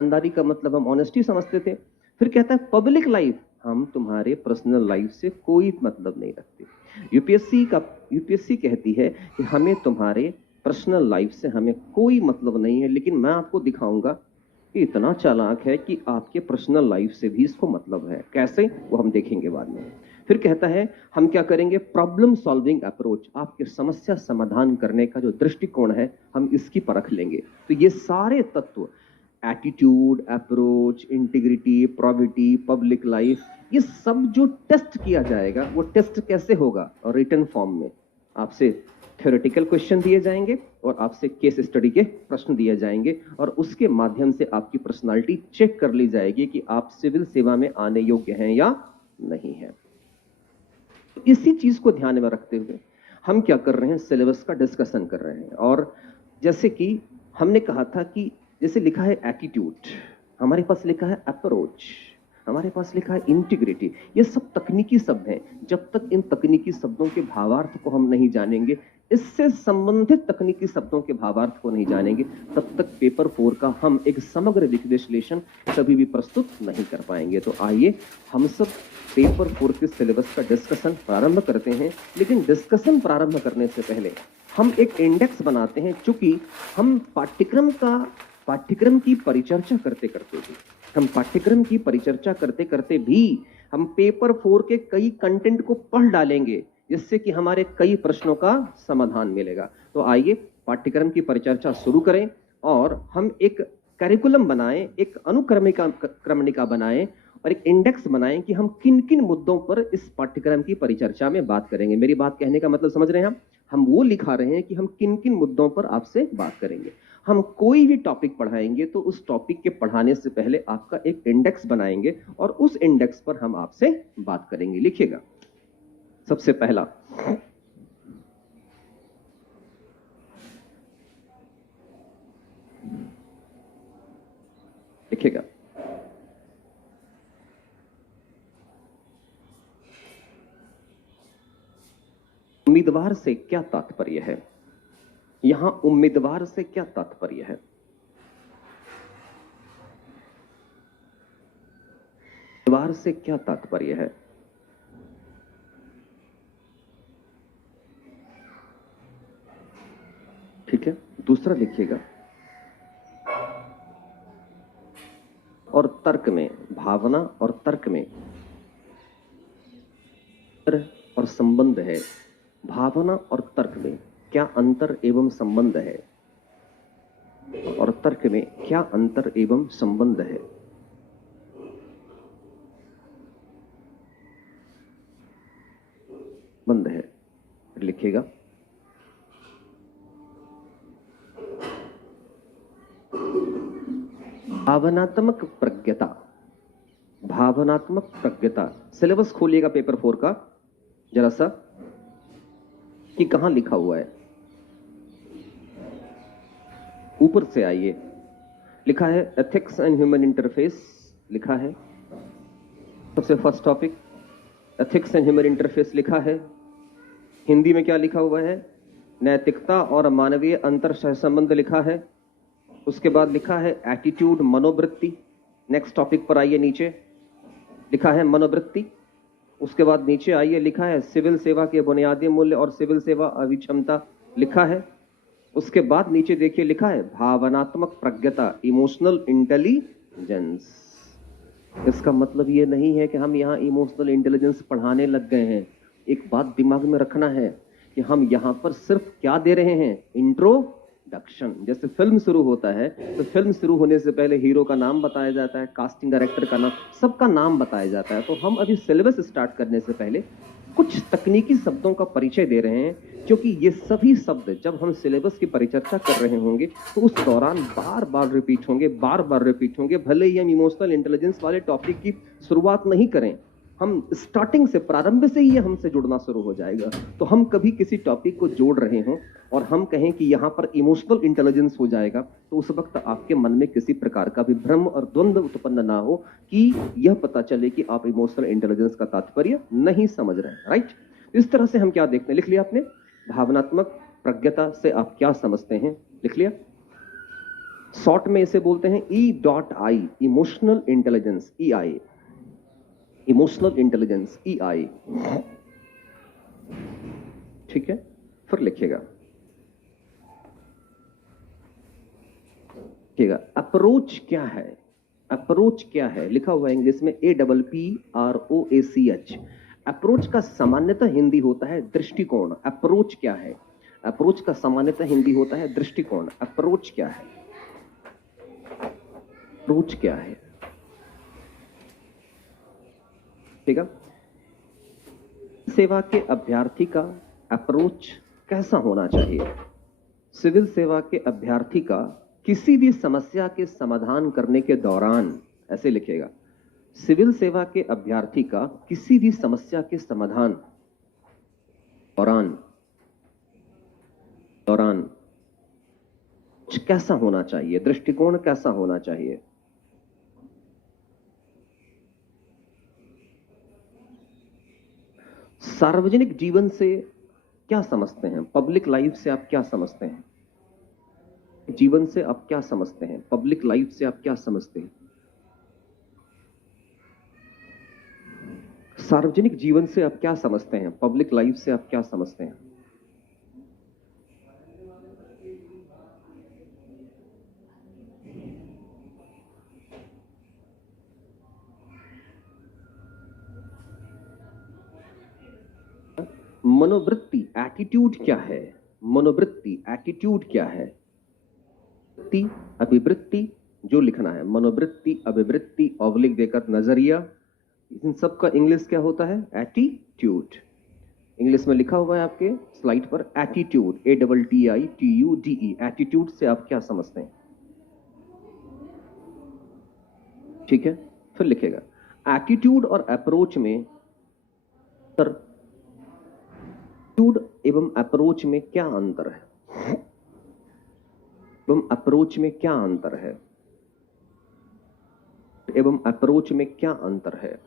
ईमानदारी का मतलब हम ऑनेस्टी समझते थे। फिर कहता है पब्लिक लाइफ, हम तुम्हारे पर्सनल लाइफ से कोई मतलब नहीं रखते। यूपीएससी कहती है कि हमें तुम्हारे पर्सनल लाइफ से हमें कोई मतलब नहीं है, लेकिन मैं आपको दिखाऊंगा कि इतना चालाक है कि आपके पर्सनल लाइफ से भी इसको मतलब है। कैसे, वो हम देखेंगे बाद में। फिर कहता है हम क्या करेंगे, प्रॉब्लम सॉल्विंग अप्रोच, आपके समस्या समाधान करने का जो दृष्टिकोण है हम इसकी परख लेंगे। तो ये सारे तत्व, attitude, approach, integrity, probity, public life, ये सब जो टेस्ट किया जाएगा, वो टेस्ट कैसे होगा, और रिटन फॉर्म में आपसे थ्योरेटिकल क्वेश्चन दिए जाएंगे और आपसे केस स्टडी के प्रश्न दिए जाएंगे, और उसके माध्यम से आपकी पर्सनालिटी चेक कर ली जाएगी कि आप सिविल सेवा में आने योग्य हैं या नहीं है। तो इसी चीज को ध्यान में रखते हुए हम क्या कर रहे हैं, सिलेबस का डिस्कशन कर रहे हैं। और जैसे कि हमने कहा था कि जैसे लिखा है एटीट्यूड, हमारे पास लिखा है अप्रोच, हमारे पास लिखा है इंटीग्रिटी, ये सब तकनीकी शब्द हैं। जब तक इन तकनीकी शब्दों के भावार्थ को हम नहीं जानेंगे, इससे संबंधित तकनीकी शब्दों के भावार्थ को नहीं जानेंगे, तब तक पेपर 4 का हम एक समग्र विश्लेषण कभी भी प्रस्तुत नहीं कर पाएंगे। तो आइए हम सब पेपर 4 के सिलेबस का डिस्कशन प्रारंभ करते हैं। लेकिन डिस्कशन प्रारंभ करने से पहले हम एक इंडेक्स बनाते हैं, चूंकि हम पाठ्यक्रम की परिचर्चा करते करते भी हम पेपर 4 के कई कंटेंट को पढ़ डालेंगे, जिससे कि हमारे कई प्रश्नों का समाधान मिलेगा। तो आइए पाठ्यक्रम की परिचर्चा शुरू करें और हम एक करिकुलम बनाएं, एक क्रमणिका बनाएं और एक इंडेक्स बनाएं कि हम किन किन मुद्दों पर इस पाठ्यक्रम की परिचर्चा में बात करेंगे। मेरी बात कहने का मतलब समझ रहे हैं? हम वो लिखा रहे हैं कि हम किन किन मुद्दों पर आपसे बात करेंगे। हम कोई भी टॉपिक पढ़ाएंगे तो उस टॉपिक के पढ़ाने से पहले आपका एक इंडेक्स बनाएंगे और उस इंडेक्स पर हम आपसे बात करेंगे। लिखिएगा, सबसे पहला लिखिएगा, उम्मीदवार से क्या तात्पर्य है। यहां उम्मीदवार से क्या तात्पर्य है? उम्मीदवार से क्या तात्पर्य है? ठीक है, दूसरा लिखिएगा, और तर्क में, भावना और तर्क में और संबंध है। भावना और तर्क में क्या अंतर एवं संबंध है, और तर्क में क्या अंतर एवं संबंध है। बंद है, लिखिएगा, भावनात्मक प्रज्ञता। भावनात्मक प्रज्ञता, सिलेबस खोलिएगा पेपर 4 का जरा सा, कि कहां लिखा हुआ है। ऊपर से आइए, लिखा है एथिक्स एंड ह्यूमन इंटरफेस, लिखा है सबसे first topic ethics and human interface लिखा है। हिंदी में क्या लिखा हुआ है, नैतिकता और मानवीय अंतर सहसंबंध लिखा है। उसके बाद लिखा है एटीट्यूड, मनोवृत्ति। नेक्स्ट टॉपिक पर आइए, नीचे लिखा है मनोवृत्ति। उसके बाद नीचे आइए, लिखा है सिविल सेवा के बुनियादी मूल्य और सिविल सेवा अभिक्षमता, लिखा है। उसके बाद नीचे देखिए, लिखा है भावनात्मक प्रज्ञता, इमोशनल इंटेलिजेंस। इसका मतलब ये नहीं है कि हम यहाँ इमोशनल इंटेलिजेंस पढ़ाने लग गए हैं। एक बात दिमाग में रखना है कि हम यहाँ पर सिर्फ क्या दे रहे हैं, इंट्रोडक्शन। जैसे फिल्म शुरू होता है तो फिल्म शुरू होने से पहले हीरो का नाम बताया जाता है, कास्टिंग डायरेक्टर का नाम, सबका नाम बताया जाता है। तो हम अभी सिलेबस स्टार्ट करने से पहले कुछ तकनीकी शब्दों का परिचय दे रहे हैं, क्योंकि ये सभी शब्द जब हम सिलेबस की परिचर्चा कर रहे होंगे तो उस दौरान बार बार रिपीट होंगे। भले ही हम इमोशनल इंटेलिजेंस वाले टॉपिक की शुरुआत नहीं करें, हम स्टार्टिंग से, प्रारंभ से ही ये हमसे जुड़ना शुरू हो जाएगा। तो हम कभी किसी टॉपिक को जोड़ रहे हों और हम कहें कि यहाँ पर इमोशनल इंटेलिजेंस हो जाएगा, तो उस वक्त आपके मन में किसी प्रकार का भी भ्रम और द्वंद्व उत्पन्न ना हो कि यह पता चले कि आप इमोशनल इंटेलिजेंस का तात्पर्य नहीं समझ रहे हैं। राइट, इस तरह से हम क्या देखते हैं, लिख लिया आपने, भावनात्मक प्रज्ञता से आप क्या समझते हैं, लिख लिया। शॉर्ट में इसे बोलते हैं E.I, emotional intelligence, EI, emotional intelligence, EI। ठीक है, फिर लिखिएगा अप्रोच क्या है। अप्रोच क्या है लिखा हुआ है इंग्लिश में APPROACH। अप्रोच का सामान्यतः हिंदी होता है दृष्टिकोण। अप्रोच क्या है? अप्रोच का सामान्यतः हिंदी होता है दृष्टिकोण। अप्रोच क्या है? अप्रोच क्या है? ठीक है, सेवा के अभ्यर्थी का अप्रोच कैसा होना चाहिए? सिविल सेवा के अभ्यर्थी का किसी भी समस्या के समाधान करने के दौरान, ऐसे लिखेगा, सिविल सेवा के अभ्यर्थी का किसी भी समस्या के समाधान दौरान कैसा होना चाहिए? दृष्टिकोण कैसा होना चाहिए? सार्वजनिक जीवन से क्या समझते हैं? पब्लिक लाइफ से आप क्या समझते हैं? जीवन से आप क्या समझते हैं? पब्लिक लाइफ से आप क्या समझते हैं? सार्वजनिक जीवन से आप क्या समझते हैं? पब्लिक लाइफ से आप क्या समझते हैं? मनोवृत्ति, एटीट्यूड क्या है? मनोवृत्ति, एटीट्यूड क्या है? अभिवृत्ति जो लिखना है, मनोवृत्ति, अभिवृत्ति, ऑब्लिक देकर नजरिया, इन सब का इंग्लिश क्या होता है? एटीट्यूड। इंग्लिश में लिखा हुआ है आपके स्लाइड पर एटीट्यूड, ATTITUDE। एटीट्यूड से आप क्या समझते हैं? ठीक है, फिर लिखेगा एटीट्यूड और अप्रोच में, एटीट्यूड एवं अप्रोच में क्या अंतर है? एवं अप्रोच में क्या अंतर है? एवं अप्रोच में क्या अंतर है?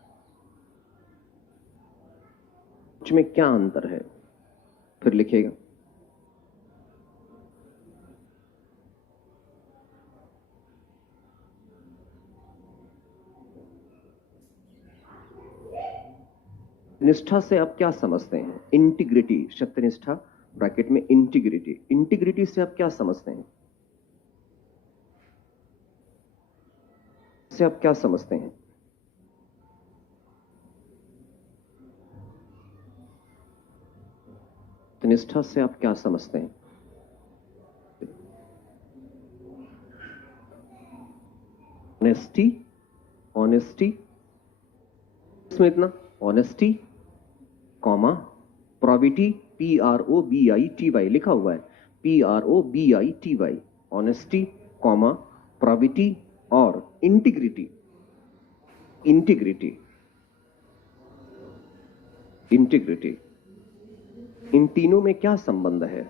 में क्या अंतर है? फिर लिखेगा निष्ठा से आप क्या समझते हैं? इंटीग्रिटी, सत्यनिष्ठा ब्रैकेट में इंटीग्रिटी। इंटीग्रिटी से आप क्या समझते हैं? से आप क्या समझते हैं? निष्ठा से आप क्या समझते हैं? ऑनेस्टी, ऑनेस्टी, इसमें इतना ऑनेस्टी, कॉमा, प्रोबिटी, PROBITY लिखा हुआ है, PROBITY, ऑनेस्टी, कॉमा, प्रोबिटी और इंटीग्रिटी। इंटीग्रिटी, इंटीग्रिटी, इन तीनों में क्या संबंध है?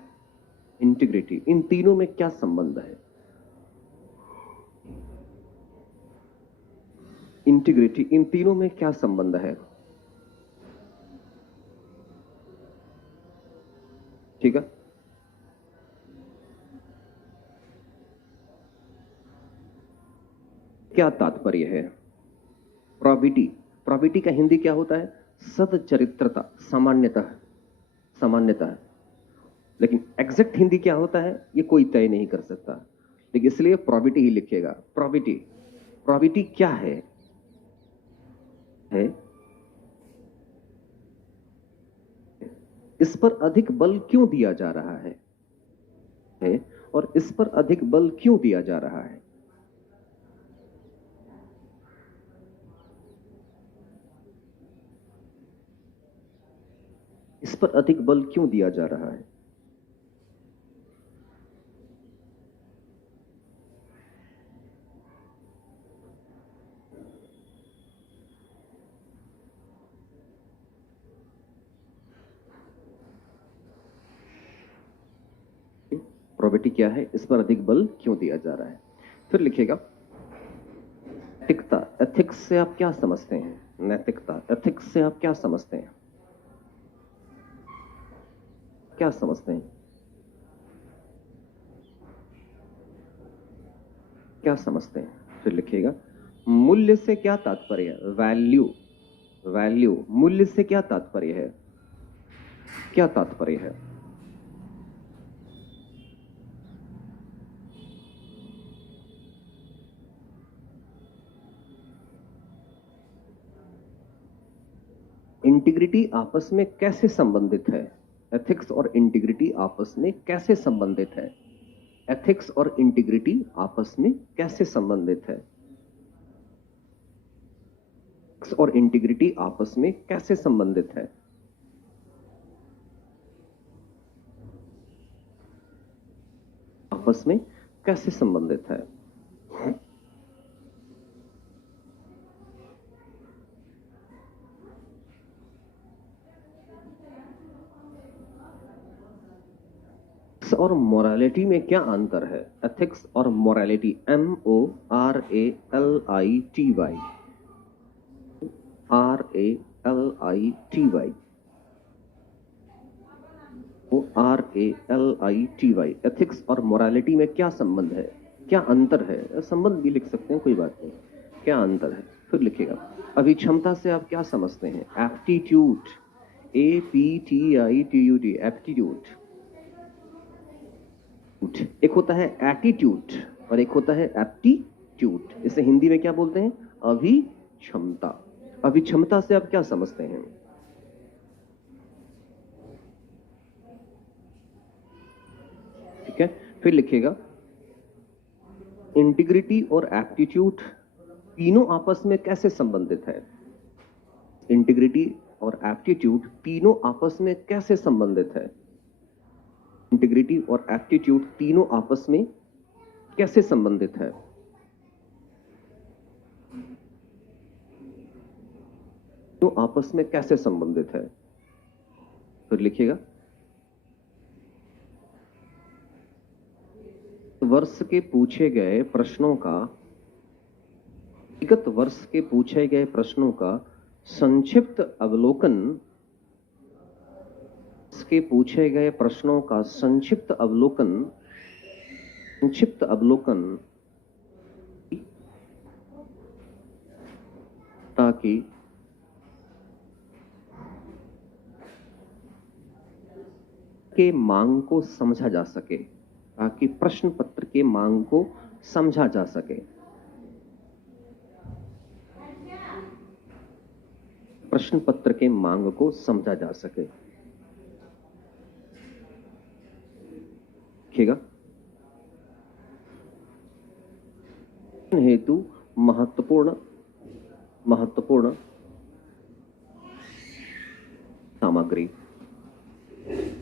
इंटीग्रिटी, इन तीनों में क्या संबंध है? इंटीग्रिटी, इन तीनों में क्या संबंध है? ठीक है, क्या तात्पर्य है? प्रोबिटी, प्रोबिटी का हिंदी क्या होता है? सदचरित्रता, सामान्यतः, सामान्यतः। लेकिन एग्जैक्ट हिंदी क्या होता है ये कोई तय नहीं कर सकता, लेकिन इसलिए प्रोबिटी ही लिखेगा। प्रोबिटी, प्रोबिटी क्या है? इस पर अधिक बल क्यों दिया जा रहा है? और इस पर अधिक बल क्यों दिया जा रहा है? इस पर अधिक बल क्यों दिया जा रहा है? प्रोबेबिलिटी क्या है? इस पर अधिक बल क्यों दिया जा रहा है? फिर लिखेगा नैतिकता, एथिक्स से आप क्या समझते हैं? नैतिकता, एथिक्स से आप क्या समझते हैं? क्या समझते हैं? क्या समझते हैं? फिर लिखिएगा मूल्य से क्या तात्पर्य है? वैल्यू, वैल्यू, मूल्य से क्या तात्पर्य है? क्या तात्पर्य है? इंटीग्रिटी आपस में कैसे संबंधित है? एथिक्स और इंटीग्रिटी आपस में कैसे संबंधित है? एथिक्स और इंटीग्रिटी आपस में कैसे संबंधित है? एथिक्स और इंटीग्रिटी आपस में कैसे संबंधित है? आपस में कैसे संबंधित है? और मोरालिटी में क्या अंतर है? एथिक्स और मोरालिटी, MORALITY, RALITY, एथिक्स और मोरालिटी में क्या संबंध है, क्या अंतर है? संबंध भी लिख सकते हैं, कोई बात नहीं। क्या अंतर है? फिर लिखिएगा अभिक्षमता से आप क्या समझते हैं? Aptitude, APTITUD, aptitude. एक होता है एटीट्यूड और एक होता है एप्टीट्यूड। इसे हिंदी में क्या बोलते हैं? अभिक्षमता। अभिक्षमता से आप क्या समझते हैं? ठीक है, फिर लिखिएगा इंटीग्रिटी और एप्टीट्यूड तीनों आपस में कैसे संबंधित है? इंटीग्रिटी और एप्टीट्यूड तीनों आपस में कैसे संबंधित है? इंटीग्रिटी और एप्टीट्यूड तीनों आपस में कैसे संबंधित है? तो आपस में कैसे संबंधित है? फिर लिखिएगा वर्ष के पूछे गए प्रश्नों का, विगत वर्ष के पूछे गए प्रश्नों का संक्षिप्त अवलोकन, के पूछे गए प्रश्नों का संक्षिप्त अवलोकन ताकि के मांग को समझा जा सके, ताकि प्रश्न पत्र के मांग को समझा जा सके। प्रश्न पत्र के मांग को समझा जा सके। लिखिएगा हेतु महत्वपूर्ण सामग्री,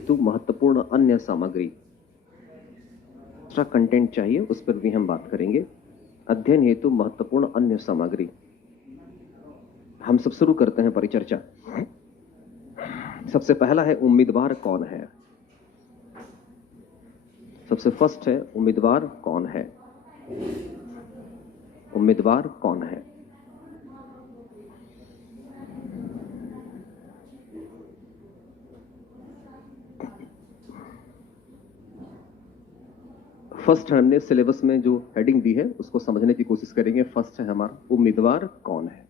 तो महत्वपूर्ण अन्य सामग्री, एक्स्ट्रा कंटेंट चाहिए, उस पर भी हम बात करेंगे। अध्ययन हेतु महत्वपूर्ण अन्य सामग्री। हम सब शुरू करते हैं परिचर्चा। सबसे पहला है उम्मीदवार कौन है। सबसे फर्स्ट है उम्मीदवार कौन है। उम्मीदवार कौन है? फर्स्ट हमने सिलेबस में जो हेडिंग दी है उसको समझने की कोशिश करेंगे। फर्स्ट है हमारा उम्मीदवार कौन है।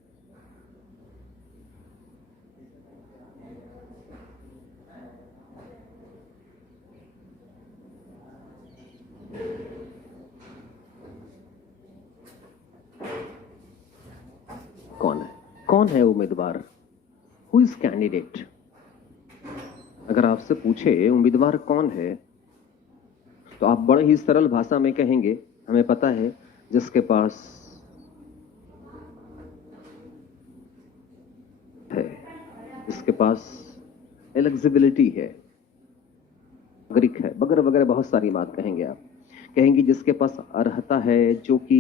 कौन है उम्मीदवार? Who is candidate? अगर आपसे पूछे उम्मीदवार कौन है तो आप बड़े ही सरल भाषा में कहेंगे हमें पता है जिसके पास है, जिसके पास एलिजिबिलिटी है, नागरिक है, वगैरह वगैरह बहुत सारी बात कहेंगे। आप कहेंगे जिसके पास अर्हता है, जो कि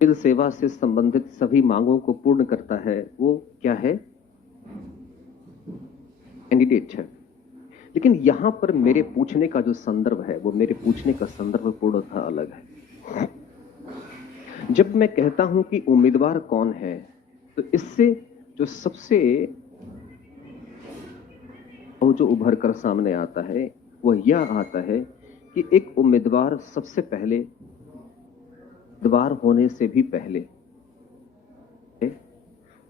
सिविल सेवा से संबंधित सभी मांगों को पूर्ण करता है, वो क्या है? कैंडिडेट है। लेकिन यहां पर मेरे पूछने का जो संदर्भ है वो मेरे पूछने का संदर्भ पूर्णतः अलग है। जब मैं कहता हूं कि उम्मीदवार कौन है तो इससे जो सबसे जो उभर कर सामने आता है वह यह आता है कि एक उम्मीदवार सबसे पहले उम्मीदवार होने से भी पहले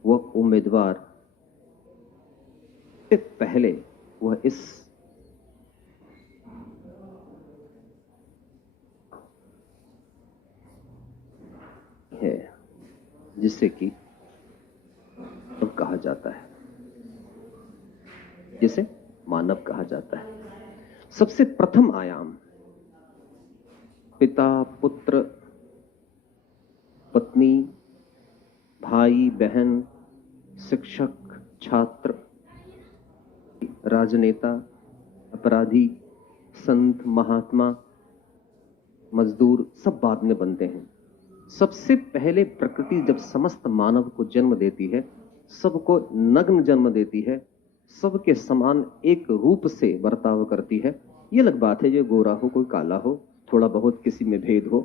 वह उम्मीदवार से पहले वह इस है जिसे कि कहा जाता है, जिसे मानव कहा जाता है। सबसे प्रथम आयाम पिता, पुत्र, पत्नी, भाई, बहन, शिक्षक, छात्र, राजनेता, अपराधी, संत, महात्मा, मजदूर सब बाद में बनते हैं। सबसे पहले प्रकृति जब समस्त मानव को जन्म देती है, सबको नग्न जन्म देती है, सबके समान एक रूप से बर्ताव करती है। ये अलग बात है जो गोरा हो, कोई काला हो, थोड़ा बहुत किसी में भेद हो,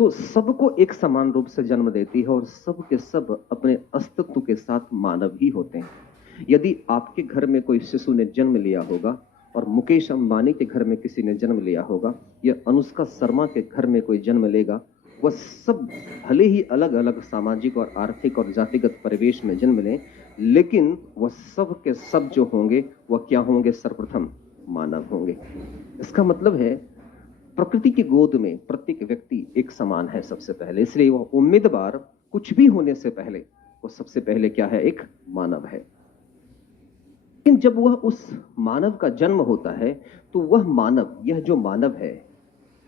तो सबको एक समान रूप से जन्म देती है और सब के सब अपने अस्तित्व के साथ मानव ही होते हैं। यदि आपके घर में कोई शिशु ने जन्म लिया होगा और मुकेश अंबानी के घर में किसी ने जन्म लिया होगा या अनुष्का शर्मा के घर में कोई जन्म लेगा, वह सब भले ही अलग अलग सामाजिक और आर्थिक और जातिगत परिवेश में जन्म लें, लेकिन वह सब के सब जो होंगे वह क्या होंगे? सर्वप्रथम मानव होंगे। इसका मतलब है प्रकृति की गोद में प्रत्येक व्यक्ति एक समान है सबसे पहले, इसलिए वह उम्मीदवार कुछ भी होने से पहले वो सबसे पहले क्या है? एक मानव है। लेकिन जब वह उस मानव का जन्म होता है तो वह मानव, यह जो मानव है,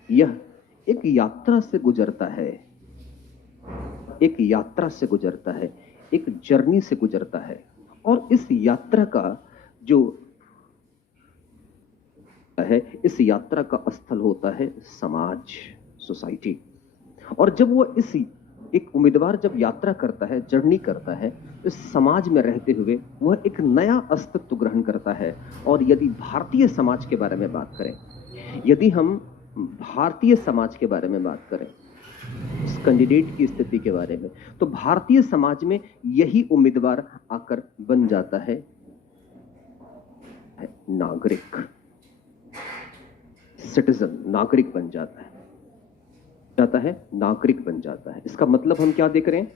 यह एक यात्रा से गुजरता है, एक यात्रा से गुजरता है, एक जर्नी से गुजरता है। और इस यात्रा का जो है, इस यात्रा का स्थल होता है समाज, सोसाइटी। और जब वो इस एक उम्मीदवार जब यात्रा करता है, जर्नी करता है, इस समाज में रहते हुए वह एक नया अस्तित्व ग्रहण करता है। और यदि भारतीय समाज के बारे में बात करें, यदि हम भारतीय समाज के बारे में बात करें, इस कैंडिडेट की स्थिति के बारे में, तो भारतीय समाज में यही उम्मीदवार आकर बन जाता है नागरिक, सिटीजन, नागरिक बन जाता है, नागरिक बन जाता है। इसका मतलब हम क्या देख रहे हैं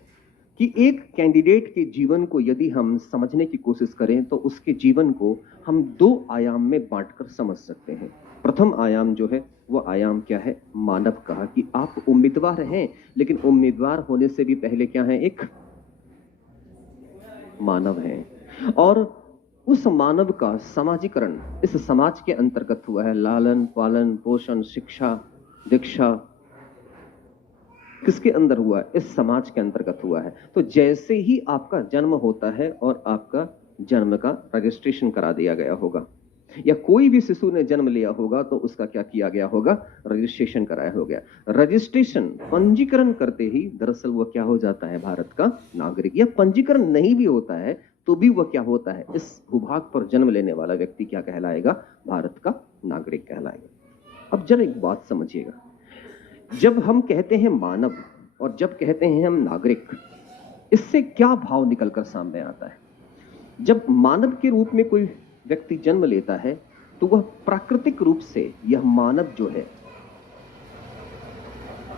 कि एक कैंडिडेट के जीवन को यदि हम समझने की कोशिश करें तो उसके जीवन को हम दो आयाम में बांटकर समझ सकते हैं। प्रथम आयाम जो है वो आयाम क्या है? मानव का, कि आप उम्मीदवार हैं, लेकिन उम्मीदवार होने से भी पहले क्या है? एक मानव हैं। और उस मानव का समाजीकरण इस समाज के अंतर्गत हुआ है। लालन पालन पोषण शिक्षा दीक्षा किसके अंदर हुआ? इस समाज के अंतर्गत हुआ है। तो जैसे ही आपका जन्म होता है और आपका जन्म का रजिस्ट्रेशन करा दिया गया होगा, या कोई भी शिशु ने जन्म लिया होगा तो उसका क्या किया गया होगा? रजिस्ट्रेशन कराया हो गया। रजिस्ट्रेशन, पंजीकरण करते ही दरअसल वो क्या हो जाता है? भारत का नागरिक। या पंजीकरण नहीं भी होता है तो भी वह क्या होता है? इस भूभाग पर जन्म लेने वाला व्यक्ति क्या कहलाएगा? भारत का नागरिक कहलाएगा। अब जरा एक बात समझिएगा, जब हम कहते हैं मानव और जब कहते हैं हम नागरिक, इससे क्या भाव निकलकर सामने आता है? जब मानव के रूप में कोई व्यक्ति जन्म लेता है तो वह प्राकृतिक रूप से, यह मानव जो है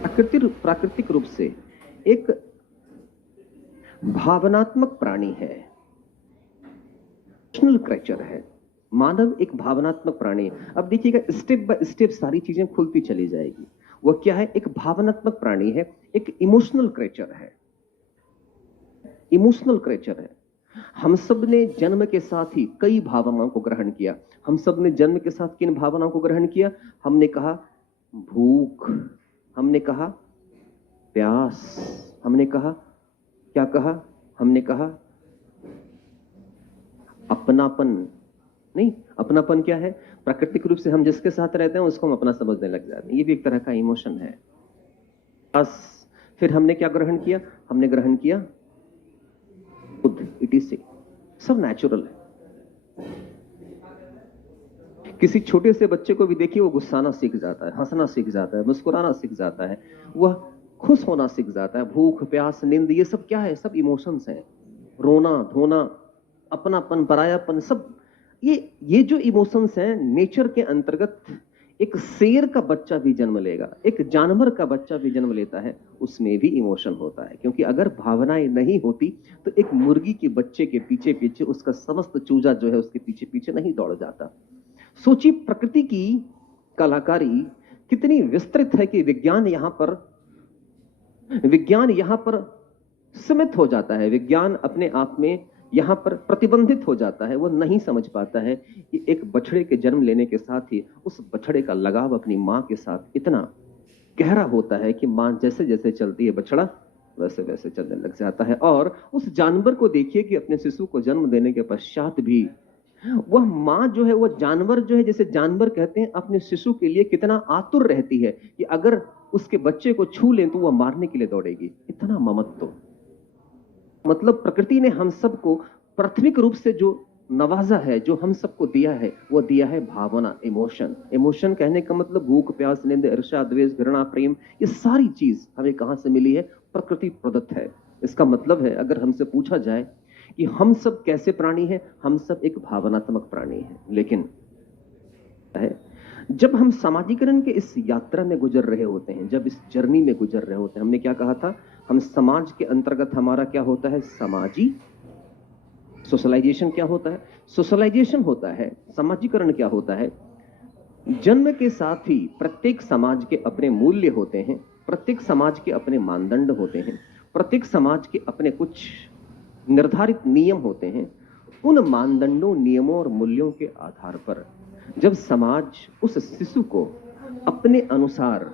प्राकृतिक रूप से एक भावनात्मक प्राणी है, इमोशनल क्रिएचर है। मानव एक भावनात्मक प्राणी है। अब देखिएगा, स्टेप बाय स्टेप सारी चीजें खुलती चली जाएगी। वह क्या है? एक भावनात्मक प्राणी है, एक इमोशनल क्रिएचर है, इमोशनल क्रिएचर है। हम सब ने जन्म के साथ ही कई भावनाओं को ग्रहण किया। हम सब ने जन्म के साथ किन भावनाओं को ग्रहण किया? हमने कहा भूख, हमने कहा प्यास, हमने कहा क्या कहा? हमने कहा अपनापन। नहीं, अपनापन क्या है? प्राकृतिक रूप से हम जिसके साथ रहते हैं उसको हम अपना समझने लग जाते हैं। ये भी एक तरह का इमोशन है। बस फिर हमने क्या ग्रहण किया? हमने ग्रहण किया खुद, इटीसी, सब नेचुरल है। किसी छोटे से बच्चे को भी देखिए, वो गुस्साना सीख जाता है, हंसना सीख जाता है, मुस्कुराना सीख जाता है, वह खुश होना सीख जाता है। भूख प्यास नींद, ये सब क्या है? सब इमोशंस हैं। रोना धोना, अपनापन परायापन, सब ये जो इमोशंस हैं नेचर के अंतर्गत एक शेर का बच्चा भी जन्म लेगा, एक जानवर का बच्चा भी जन्म लेता है, उसमें भी इमोशन होता है। क्योंकि अगर भावनाएं नहीं होती तो एक मुर्गी के बच्चे के पीछे पीछे उसका समस्त चूजा जो है उसके पीछे पीछे नहीं दौड़ जाता। सोचिए प्रकृति की कलाकारी कितनी विस्तृत है कि विज्ञान यहां पर सीमित हो जाता है। विज्ञान अपने आप में यहां पर प्रतिबंधित हो जाता है। वो नहीं समझ पाता है कि एक बछड़े के जन्म लेने के साथ ही उस बछड़े का लगाव अपनी मां के साथ इतना गहरा होता है कि मां जैसे जैसे चलती है बछड़ा वैसे वैसे चलने लग जाता है। और उस जानवर को देखिए कि अपने शिशु को जन्म देने के पश्चात भी वह मां जो है, वह जानवर जो है, जैसे जानवर कहते हैं, अपने शिशु के लिए कितना आतुर रहती है कि अगर उसके बच्चे को छू लें तो वह मारने के लिए दौड़ेगी। इतना ममत्व। मतलब प्रकृति ने हम सबको प्राथमिक रूप से जो नवाजा है, जो हम सबको दिया है, वो दिया है भावना, इमोशन। इमोशन कहने का मतलब भूख, प्यास, निंद, ईर्ष्या, द्वेष, घृणा, प्रेम, ये सारी चीज हमें कहां से मिली है? प्रकृति प्रदत्त है। इसका मतलब है अगर हमसे पूछा जाए कि हम सब कैसे प्राणी हैं, हम सब एक भावनात्मक प्राणी हैं। लेकिन जब हम समाजीकरण के इस यात्रा में गुजर रहे होते हैं, जब इस जर्नी में गुजर रहे होते हैं, हमने क्या कहा था? हम समाज के अंतर्गत हमारा क्या होता है? समाजी सोशलाइजेशन क्या होता है? सोशलाइजेशन होता है। समाजीकरण क्या होता है? जन्म के साथ ही प्रत्येक समाज के अपने मूल्य होते हैं, प्रत्येक समाज के अपने मानदंड होते हैं, प्रत्येक समाज के अपने कुछ निर्धारित नियम होते हैं। उन मानदंडों, नियमों और मूल्यों के आधार पर जब समाज उस शिशु को अपने अनुसार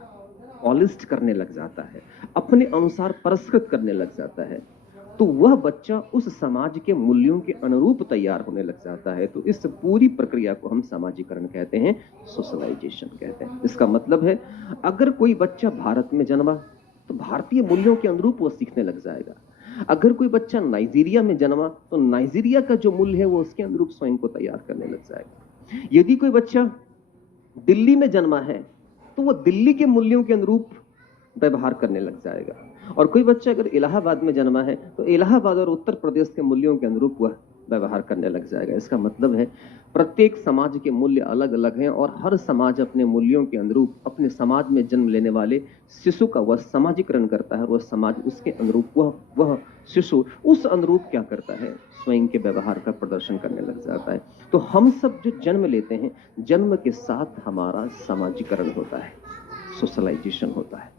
पॉलिश करने लग जाता है, अपने अनुसार परिष्कृत करने लग जाता है, तो वह बच्चा उस समाज के मूल्यों के अनुरूप तैयार होने लग जाता है। तो इस पूरी प्रक्रिया को हम सामाजिकरण कहते हैं, सोशलाइजेशन कहते हैं। इसका मतलब है अगर कोई बच्चा भारत में जन्मा तो भारतीय मूल्यों के अनुरूप वो सीखने लग जाएगा। अगर कोई बच्चा नाइजीरिया में जन्मा तो नाइजीरिया का जो मूल्य है वो उसके अनुरूप स्वयं को तैयार करने लग जाएगा। यदि कोई बच्चा दिल्ली में जन्मा है तो वो दिल्ली के मूल्यों के अनुरूप व्यवहार करने लग जाएगा। और कोई बच्चा अगर इलाहाबाद में जन्मा है तो इलाहाबाद और उत्तर प्रदेश के मूल्यों के अनुरूप वह व्यवहार करने लग जाएगा। इसका मतलब है प्रत्येक समाज के मूल्य अलग अलग हैं और हर समाज अपने मूल्यों के अनुरूप अपने समाज में जन्म लेने वाले शिशु का वह समाजीकरण करता है। वह समाज उसके अनुरूप वह शिशु उस अनुरूप क्या करता है? स्वयं के व्यवहार का प्रदर्शन करने लग जाता है। तो हम सब जो जन्म लेते हैं, जन्म के साथ हमारा समाजीकरण होता है, सोशलाइजेशन होता है।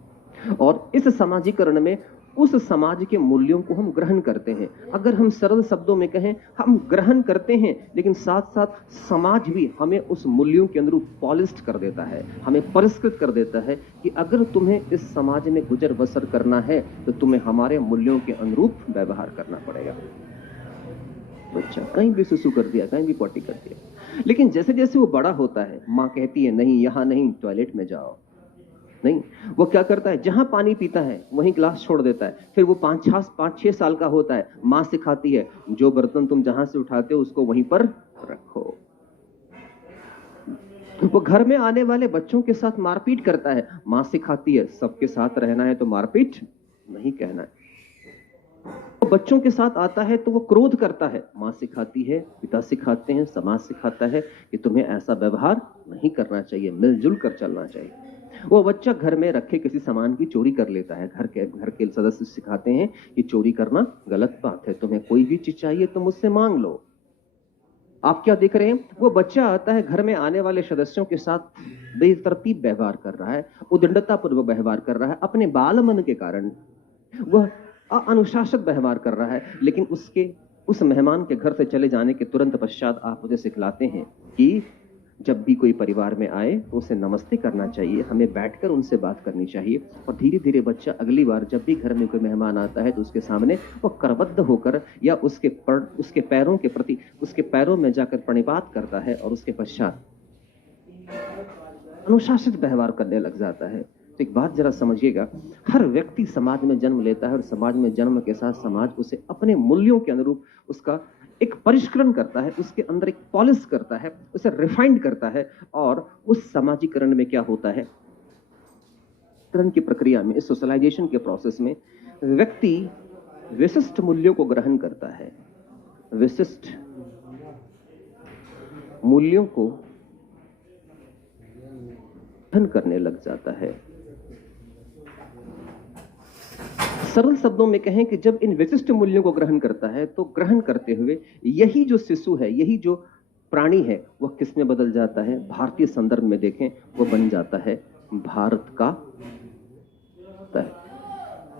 और इस समाजीकरण में उस समाज के मूल्यों को हम ग्रहण करते हैं। अगर हम सरल शब्दों में कहें, हम ग्रहण करते हैं, लेकिन साथ साथ समाज भी हमें उस मूल्यों के अनुरूप पॉलिश कर देता है, हमें परिष्कृत कर देता है कि अगर तुम्हें इस समाज में गुजर बसर करना है तो तुम्हें हमारे मूल्यों के अनुरूप व्यवहार करना पड़ेगा। बच्चा कहीं भी सुसु कर दिया, कहीं भी पॉटी कर दिया, लेकिन जैसे जैसे वो बड़ा होता है, माँ कहती है नहीं यहां नहीं, टॉयलेट में जाओ, नहीं, वो क्या करता है? जहां पानी पीता है वहीं ग्लास छोड़ देता है। फिर वो 5-6 साल का होता है, मां सिखाती है जो बर्तन तुम जहां से उठाते हो उसको वहीं पर रखो। वो घर में आने वाले बच्चों के साथ मारपीट करता है, मां सिखाती है सबके साथ रहना है तो मारपीट नहीं कहना है। वो बच्चों के साथ आता है तो वो क्रोध करता है, मां सिखाती है, पिता सिखाते हैं, समाज सिखाता है कि तुम्हें ऐसा व्यवहार नहीं करना चाहिए, मिलजुल कर चलना चाहिए। वो बच्चा घर में रखे किसी सामान की चोरी कर लेता है, घर के सदस्य सिखाते हैं कि चोरी करना गलत बात है, तुम्हें कोई भी चीज चाहिए तो मुझसे मांग लो। आप क्या देख रहे हैं? वो बच्चा आता है, घर में आने वाले सदस्यों के साथ बेतरतीब व्यवहार कर रहा है, उद्दंडतापूर्वक व्यवहार कर रहा है, अपने बाल मन के कारण वह अनुशासित व्यवहार कर रहा है। लेकिन उस मेहमान के घर से चले जाने के तुरंत पश्चात आप मुझे सिखलाते हैं कि जब भी कोई परिवार में आए तो उसे नमस्ते करना चाहिए, हमें बैठकर उनसे बात करनी चाहिए। और धीरे धीरे बच्चा अगली बार जब भी घर में कोई मेहमान आता है तो उसके सामने वो करबद्ध होकर या उसके पैरों के प्रति, उसके पैरों में जाकर प्रणिपात करता है और उसके पश्चात अनुशासित व्यवहार करने लग जाता है। तो एक बात जरा समझिएगा, हर व्यक्ति समाज में जन्म लेता है और समाज में जन्म के साथ समाज उसे अपने मूल्यों के अनुरूप उसका एक परिष्करण करता है, उसके अंदर एक पॉलिश करता है, उसे रिफाइंड करता है। और उस समाजीकरण में क्या होता है? की प्रक्रिया में, इस सोशलाइजेशन के प्रोसेस में व्यक्ति विशिष्ट मूल्यों को ग्रहण करता है, विशिष्ट मूल्यों को ग्रहण करने लग जाता है। सरल शब्दों में कहें कि जब इन विशिष्ट मूल्यों को ग्रहण करता है तो ग्रहण करते हुए यही जो शिशु है, यही जो प्राणी है, वह किस में बदल जाता है? भारतीय संदर्भ में देखें, वह बन जाता है भारत का,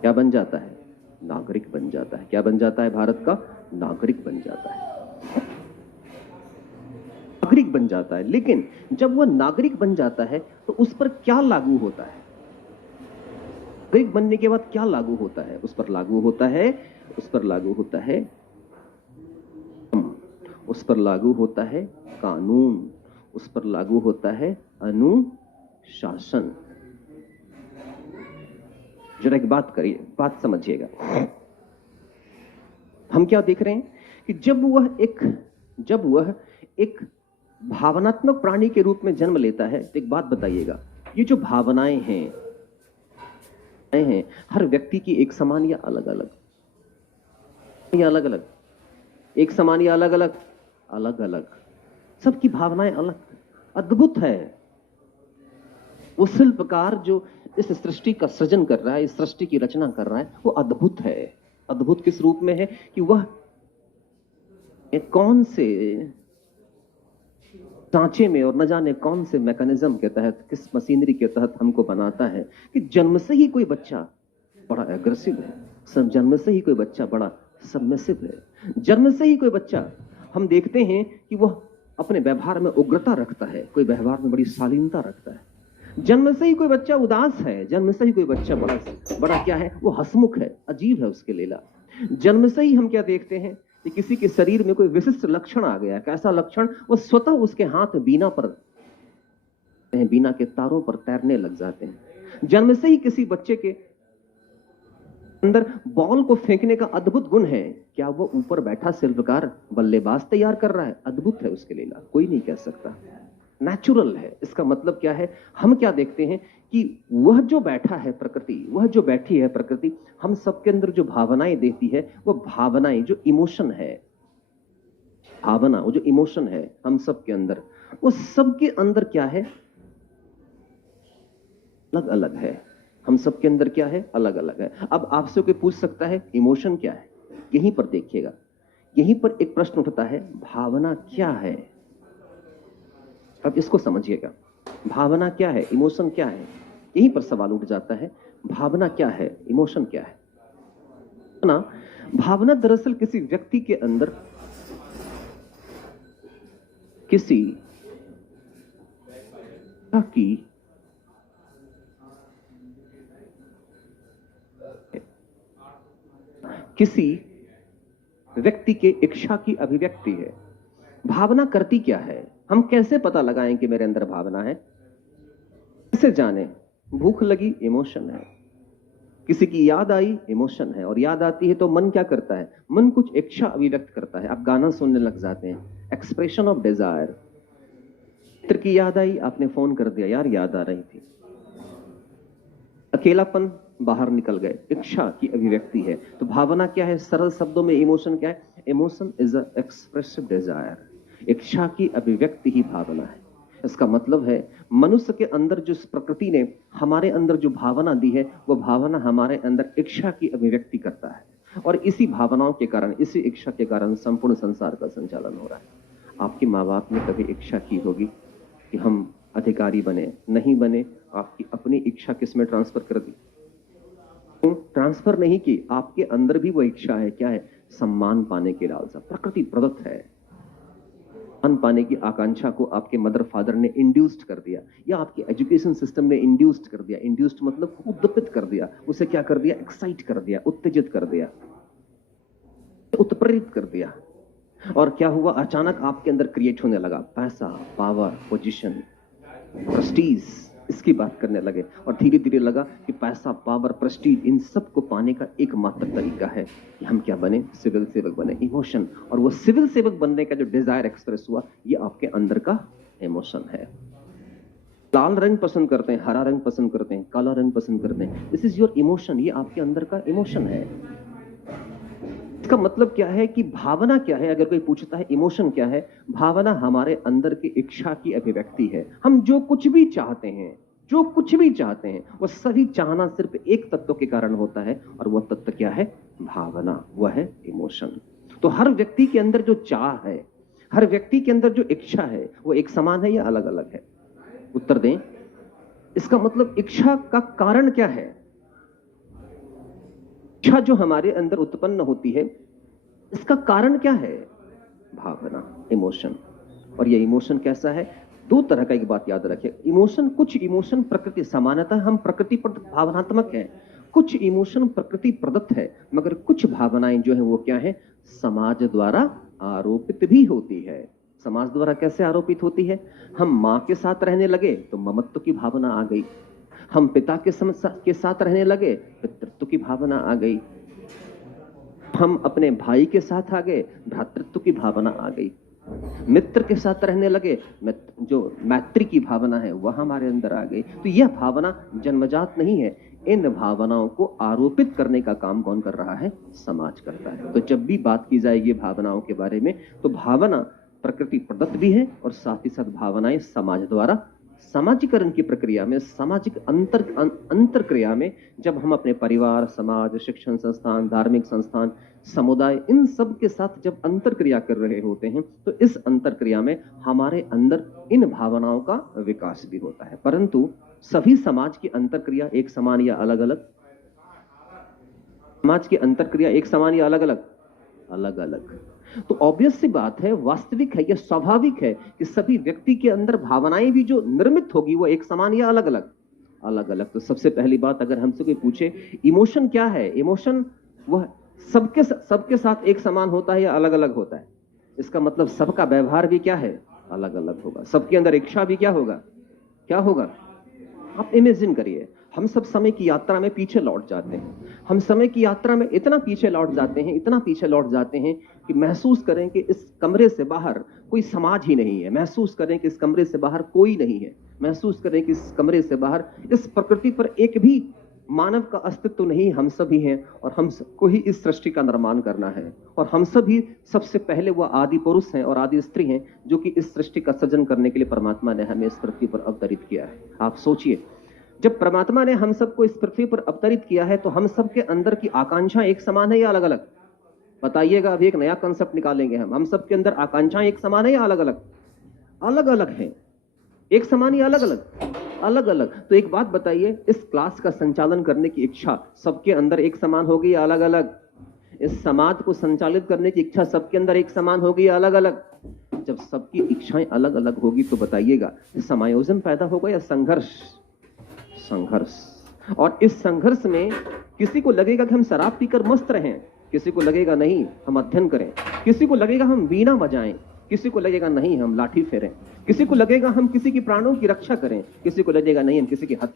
क्या बन जाता है? नागरिक बन जाता है। क्या बन जाता है? भारत का नागरिक बन जाता है, नागरिक बन जाता है। लेकिन जब वह नागरिक बन जाता है तो उस पर क्या लागू होता है? नागरिक बनने के बाद क्या लागू होता है? उस पर लागू होता है उस पर लागू होता है कानून, उस पर लागू होता है अनुशासन। जरा एक बात करिए, बात समझिएगा। हम क्या देख रहे हैं कि जब वह एक भावनात्मक प्राणी के रूप में जन्म लेता है, तो एक बात बताइएगा, ये जो भावनाएं हैं हर व्यक्ति की एक समान या अलग अलग? एक समान या अलग अलग? सबकी भावनाएं अलग। अद्भुत है। वो शिल्पकार जो इस सृष्टि का सृजन कर रहा है, इस सृष्टि की रचना कर रहा है, वो अद्भुत है। अद्भुत किस रूप में है कि वह कौन से ढांचे में और न जाने कौन से मैकेनिज्म के तहत, किस मशीनरी के तहत हमको बनाता है कि जन्म से ही कोई बच्चा बड़ा एग्रेसिव है, जन्म से ही कोई बच्चा बड़ा सबमिसिव है, जन्म से ही कोई बच्चा, हम देखते हैं कि वह अपने व्यवहार में उग्रता रखता है, कोई व्यवहार में बड़ी शालीनता रखता है। जन्म से ही कोई बच्चा उदास है, जन्म से ही कोई बच्चा बड़ा क्या है, वो हंसमुख है, अजीब है उसके लीला। जन्म से ही हम क्या देखते हैं कि किसी के शरीर में कोई विशिष्ट लक्षण आ गया। कैसा लक्षण? वो स्वतः उसके हाथ बीना के तारों पर तैरने लग जाते हैं। जन्म से ही किसी बच्चे के अंदर बॉल को फेंकने का अद्भुत गुण है। क्या वो ऊपर बैठा शिल्पकार बल्लेबाज तैयार कर रहा है? अद्भुत है उसके लीला, कोई नहीं कह सकता, नेचुरल है। इसका मतलब क्या है? हम क्या देखते हैं कि वह जो बैठा है प्रकृति, वह जो बैठी है प्रकृति, हम सबके अंदर जो भावनाएं देती है, वो भावनाएं जो इमोशन है, भावना वो जो इमोशन है हम सबके अंदर, वो सबके अंदर क्या है? अलग अलग है। हम सबके अंदर क्या है? अलग अलग है। अब आपसे कोई पूछ सकता है इमोशन क्या है? यहीं पर देखिएगा, यहीं पर एक प्रश्न उठता है, भावना क्या है? अब इसको समझिएगा, भावना क्या है, इमोशन क्या है? यहीं पर सवाल उठ जाता है, भावना क्या है, इमोशन क्या है? ना, भावना दरअसल किसी व्यक्ति के अंदर किसी व्यक्ति के इच्छा की अभिव्यक्ति है। भावना करती क्या है? हम कैसे पता लगाएं कि मेरे अंदर भावना है? कैसे जाने? भूख लगी, इमोशन है। किसी की याद आई, इमोशन है। और याद आती है तो मन क्या करता है? मन कुछ इच्छा अभिव्यक्त करता है। आप गाना सुनने लग जाते हैं, एक्सप्रेशन ऑफ डिजायर। मित्र की याद आई, आपने फोन कर दिया, यार याद आ रही थी। अकेलापन, बाहर निकल गए, इच्छा की अभिव्यक्ति है। तो भावना क्या है? सरल शब्दों में इमोशन क्या है? Emotion is a expressive desire. इच्छा की अभिव्यक्ति ही भावना है। इसका मतलब है मनुष्य के अंदर जो प्रकृति ने हमारे अंदर जो भावना दी है, वो भावना हमारे अंदर इच्छा की अभिव्यक्ति करता है। और इसी भावनाओं के कारण, इसी इच्छा के कारण संपूर्ण संसार का संचालन हो रहा है। आपके माँ बाप ने कभी इच्छा की होगी कि हम अधिकारी बने, नहीं बने, आपकी अपनी इच्छा किसमें ट्रांसफर कर दी? ट्रांसफर नहीं की, आपके अंदर भी वो इच्छा है। क्या है? सम्मान पाने की लालसा, प्रकृति प्रदत्त है। सम्मान पाने की आकांक्षा को आपके मदर फादर ने इंड्यूस्ड कर दिया, या आपके एजुकेशन सिस्टम ने इंड्यूस्ड कर दिया। इंड्यूस्ड मतलब उद्दीपित कर दिया, उसे क्या कर दिया? एक्साइट कर दिया, उत्तेजित कर दिया, उत्प्रेरित कर दिया। और क्या हुआ? अचानक आपके अंदर क्रिएट होने लगा पैसा, पावर, पोजीशन, प्रेस्टीज, इसकी बात करने लगे। और धीरे धीरे लगा कि पैसा, पावर, प्रेस्टीज, इन सब को पाने का एकमात्र तरीका है कि हम क्या बने? सिविल सेवक बने। इमोशन। और वो सिविल सेवक बनने का जो डिजायर एक्सप्रेस हुआ, ये आपके अंदर का इमोशन है। लाल रंग पसंद करते हैं, हरा रंग पसंद करते हैं, काला रंग पसंद करते हैं। This is your emotion. ये आपके अंदर का इमोशन है। इसका मतलब क्या है कि भावना क्या है? अगर कोई पूछता है इमोशन क्या है, भावना हमारे अंदर की इच्छा की अभिव्यक्ति है। हम जो कुछ भी चाहते हैं, जो कुछ भी चाहते हैं वो सभी चाहना सिर्फ एक तत्व के कारण होता है, और वह तत्व क्या है? भावना, वह है इमोशन। तो हर व्यक्ति के अंदर जो चाह है, हर व्यक्ति के अंदर जो इच्छा है, वो एक समान है या अलग अलग है? उत्तर दें। इसका मतलब इच्छा का कारण क्या है? इच्छा जो हमारे अंदर उत्पन्न होती है, इसका कारण क्या है? भावना, इमोशन। और ये इमोशन कैसा है? दो तरह का, एक बात याद रखें, इमोशन, कुछ इमोशन प्रकृति, सामान्यतः हम प्रकृति पर भावनात्मक हैं, कुछ इमोशन प्रकृति प्रदत्त है, मगर कुछ भावनाएं जो है वो क्या है? समाज द्वारा आरोपित भी होती है। समाज द्वारा कैसे आरोपित होती है? हम मां के साथ रहने लगे तो ममत्व की भावना आ गई, हम पिता के साथ रहने लगे पितृत्व की भावना आ गई, हम अपने भाई के साथ आ गए भ्रातृत्व की भावना आ गई, मित्र के साथ रहने लगे जो मैत्री की भावना है वह हमारे अंदर आ गई। तो यह भावना जन्मजात नहीं है, इन भावनाओं को आरोपित करने का काम कौन कर रहा है? समाज करता है। तो जब भी बात की जाएगी भावनाओं के बारे में, तो भावना प्रकृति प्रदत्त भी है और साथ ही साथ भावनाएं समाज द्वारा, सामाजिकरण की प्रक्रिया में, सामाजिक अंतर क्रिया में, जब हम अपने परिवार, समाज, शिक्षण संस्थान, धार्मिक संस्थान, समुदाय, इन सब के साथ जब अंतर क्रिया कर रहे होते हैं, तो इस अंतर क्रिया में हमारे अंदर इन भावनाओं का विकास भी होता है। परंतु सभी समाज की अंतर क्रिया एक समान या अलग अलग? समाज की अंतर क्रिया एक समान या अलग अलग? अलग अलग। तो ऑब्वियस सी बात है, वास्तविक है, यह स्वाभाविक है कि सभी व्यक्ति के अंदर भावनाएं भी जो निर्मित होगी वो एक समान या अलग अलग? अलग अलग। तो सबसे पहली बात, अगर हमसे कोई पूछे इमोशन क्या है, इमोशन वह सबके साथ एक समान होता है या अलग अलग होता है? इसका मतलब सबका व्यवहार भी क्या है? अलग अलग होगा। सबके अंदर इच्छा भी क्या होगा? क्या होगा? आप इमेजिन करिए, हम सब समय की यात्रा में पीछे लौट जाते हैं, हम समय की यात्रा में इतना पीछे लौट जाते हैं, इतना पीछे लौट जाते हैं कि महसूस करें कि इस कमरे से बाहर कोई समाज ही नहीं है, महसूस करें कि इस कमरे से बाहर कोई नहीं है, महसूस करें कि इस कमरे से बाहर इस प्रकृति पर एक भी मानव का अस्तित्व नहीं, हम सभी हैं और हम सबको ही इस सृष्टि का निर्माण करना है, और हम सभी सबसे पहले वह आदि पुरुष हैं और आदि स्त्री हैं जो कि इस सृष्टि का सृजन करने के लिए परमात्मा ने हमें इस पृथ्वी पर अवतरित किया है। आप सोचिए, जब परमात्मा ने हम सबको इस पृथ्वी पर अवतरित किया है तो हम सबके अंदर की आकांक्षा एक समान है या अलग अलग? बताइएगा। अभी एक नया कंसेप्ट निकालेंगे हम सबके अंदर आकांक्षाएं एक समान है या अलग अलग? अलग अलग है। एक समान या अलग अलग? अलग अलग। तो एक बात बताइए, इस क्लास का संचालन करने की इच्छा सबके अंदर एक समान होगी या अलग अलग? इस समाज को संचालित करने की इच्छा सबके अंदर एक समान होगी या अलग अलग? जब सबकी इच्छाएं अलग अलग होगी तो बताइएगा, समायोजन पैदा होगा या संघर्ष? संघर्ष। और इस संघर्ष में किसी को लगेगा कि हम शराब पीकर मस्त रहें, किसी को लगेगा नहीं हम अध्ययन करें, किसी को लगेगा हम वीणा बजाएं, किसी को लगेगा नहीं हम लाठी फेरें, किसी को लगेगा हम किसी की प्राणों की रक्षा करें, किसी को लगेगा नहीं हम किसी की हत्या